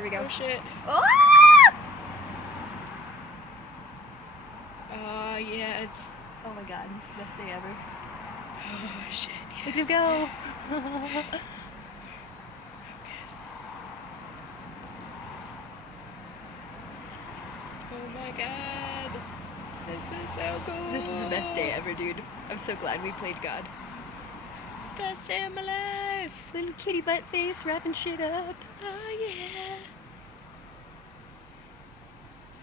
There we go. Oh shit. Oh! Oh yes. Oh my god, this is the best day ever. Oh shit. Yes. Look at him go. Focus. Oh my god. This is so cool. This is the best day ever, dude. I'm so glad we played God. Best day of my life. Little kitty butt face wrapping shit up. Oh yeah.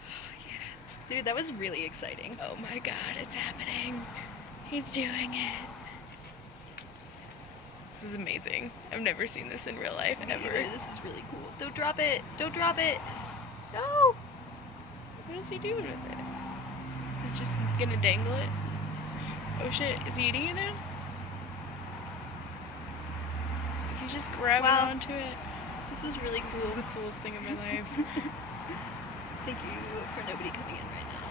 Oh yes. Dude, that was really exciting. Oh my god, it's happening. He's doing it. This is amazing. I've never seen this in real life Me ever. either. This is really cool. Don't drop it. Don't drop it. No. What is he doing with it? He's just gonna dangle it. Oh shit, is he eating it now? He's just grabbing Wow. onto it. This was really This cool. is the coolest thing of my life. Thank you for nobody coming in right now.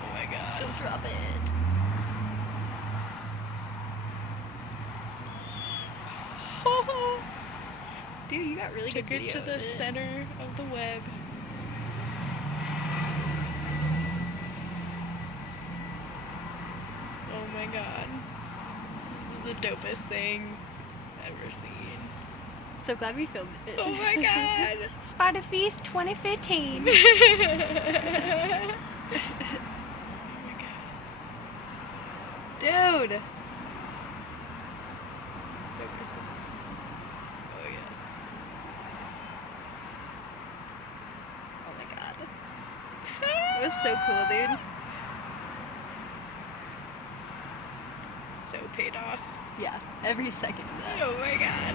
Oh my god. Don't drop it. Dude, you got really Took good it video to the of it. center of the web. Oh my god. This is the dopest thing I've ever seen. So glad we filmed it. Oh my god. Spider Feast 2015. Oh my god. Dude. Focus the- Oh yes. Oh my god. It was so cool, dude. So paid off. Yeah, every second of that. Oh my god.